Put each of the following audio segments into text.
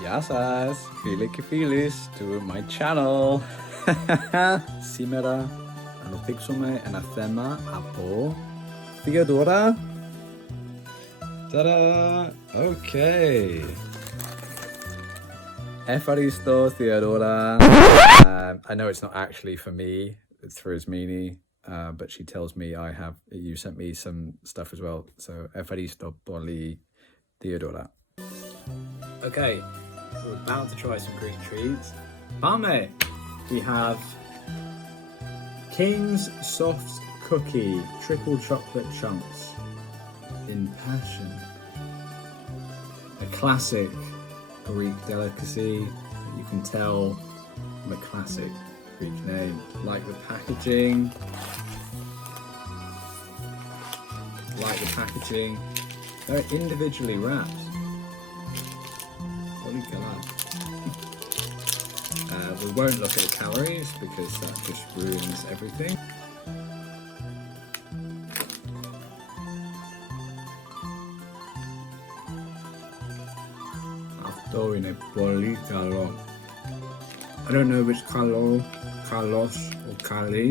Γεια σας, φίλοι και φίλες to my channel. Σήμερα θα αναπτύξουμε ένα θέμα από Theodora. Ta-da! Okay. Ευχαριστώ, Theodora. I know it's not actually for me, it's for Ismini, but she tells me you sent me some stuff as well. So, ευχαριστώ πολύ, Theodora. Okay, we're about to try some Greek treats. Πάμε! We have King's Soft Cookie, triple chocolate chunks in passion. A classic Greek delicacy. You can tell from a classic Greek name. Like the packaging. They're individually wrapped. We won't look at the calories because that just ruins everything. Αυτό είναι πολύ καλό. I don't know which kalos or kali.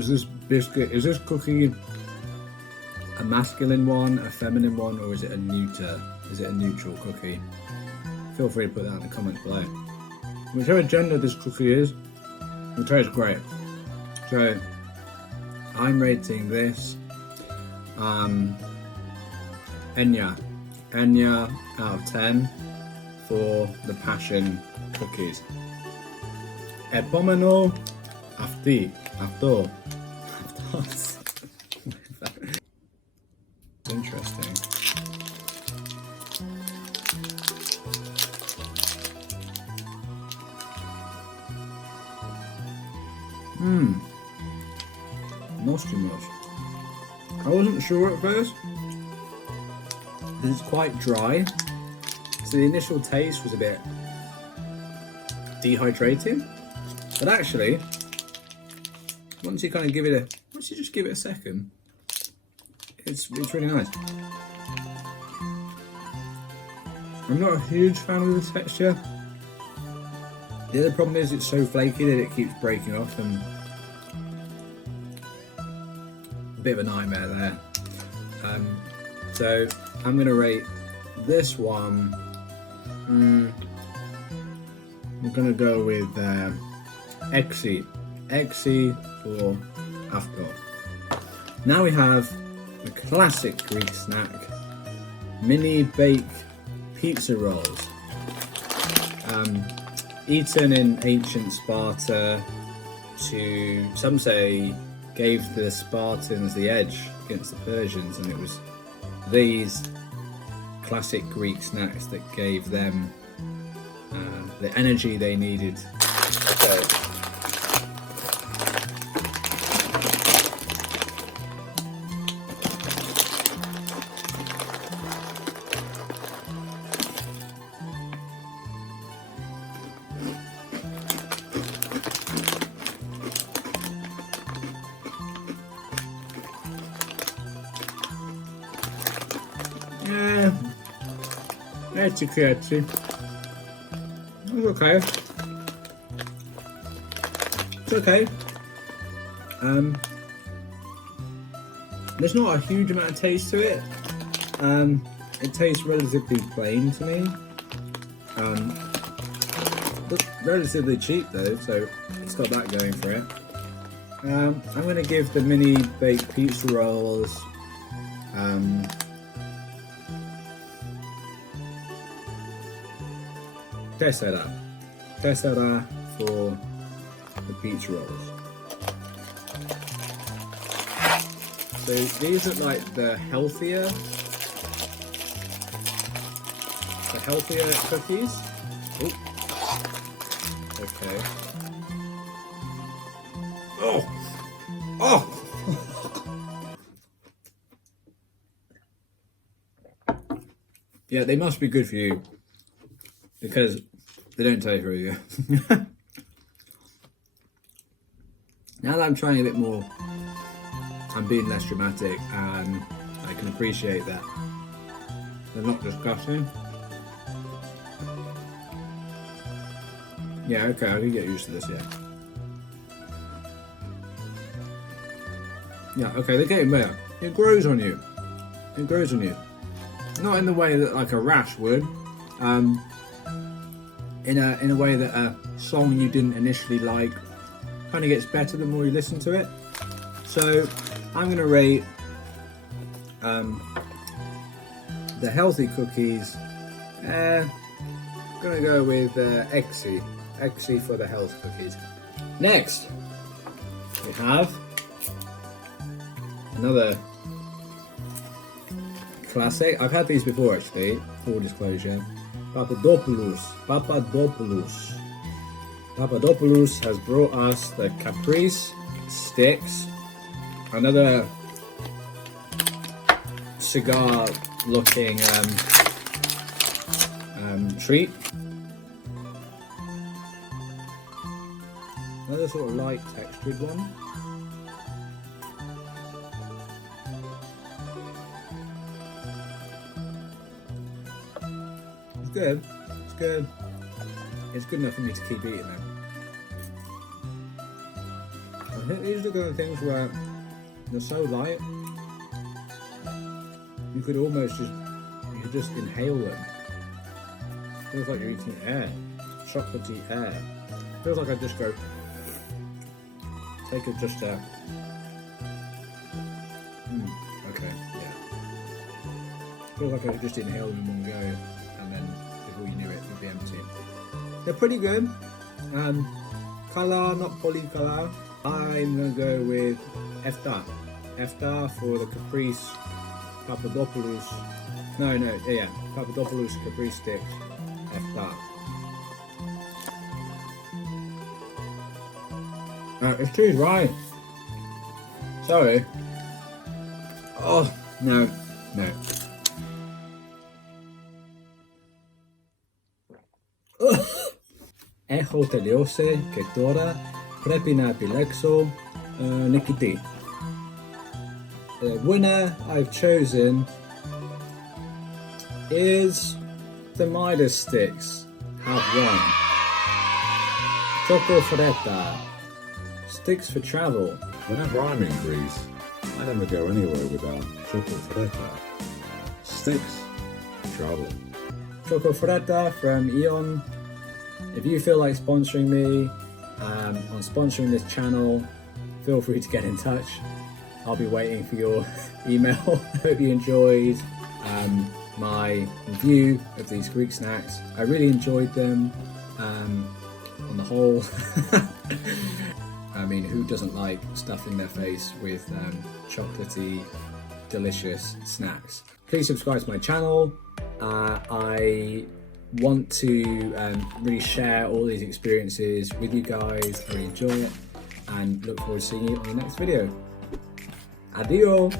Is this biscuit, is this cookie a masculine one, a feminine one, or is it a neuter? Is it a neutral cookie? Feel free to put that in the comments below. Whichever gender this cookie is, it tastes great. So I'm rating this Enya out of 10 for the passion cookies. Επόμενο αυτό. Interesting. Nostimos. I wasn't sure at first. This is quite dry. So the initial taste was a bit dehydrating. But actually, once you just give it a second, it's really nice. I'm not a huge fan of the texture. The other problem is it's so flaky that it keeps breaking off, and a bit of a nightmare there. So I'm going to rate this one. I'm going to go with Exi for after. Now we have the classic Greek snack, mini bake pizza rolls. Eaten in ancient Sparta to, some say, gave the Spartans the edge against the Persians, and it was these classic Greek snacks that gave them the energy they needed. Okay. Έτσι και έτσι. It's okay. It's okay. There's not a huge amount of taste to it. It tastes relatively plain to me. Looks relatively cheap though, so it's got that going for it. I'm going to give the mini baked pizza rolls Tessera for the pizza rolls. So these are like the healthier cookies. Ooh. Okay. Oh! Yeah, they must be good for you because they don't taste very good. Now that I'm trying a bit more, I'm being less dramatic, and I can appreciate that they're not disgusting. Yeah, okay, I can get used to this, yeah. Yeah, okay, they're getting better. It grows on you. It grows on you. Not in the way that like a rash would. In a way that a song you didn't initially like kind of gets better the more you listen to it. So I'm gonna rate the healthy cookies. Gonna go with Exy for the health cookies. Next, we have another classic. I've had these before actually, full disclosure. Papadopoulos has brought us the Caprice sticks, another cigar looking treat. Another sort of light textured one. It's good. It's good. It's good enough for me to keep eating them. I think these are the kind of things where they're so light you could almost just inhale them. Feels like you're eating air, chocolatey air. Feels like I just go take just a. Okay, yeah. Feels like I could just inhale them in one go, and then before you knew it, it'd be empty. They're pretty good. Color, not polycolor. I'm gonna go with Efta for the Caprice Papadopoulos. Papadopoulos Caprice stick. Efta. It's too dry. Sorry. Oh no. Έχω τελειώσει και τώρα πρέπει να επιλέξω νικητή. The winner I've chosen is the Midas sticks. Have won. Choco Fretta. Sticks for travel. Whenever I'm in Greece, I never go anywhere without Choco Fretta. Sticks for travel. Choco Fretta from Eon. If you feel like sponsoring me on sponsoring this channel, feel free to get in touch. I'll be waiting for your email. Hope you enjoyed my review of these Greek snacks. I really enjoyed them on the whole. I mean, who doesn't like stuffing their face with chocolatey, delicious snacks? Please subscribe to my channel. I want to really share all these experiences with you guys. I really enjoy it and look forward to seeing you on the next video. Adios!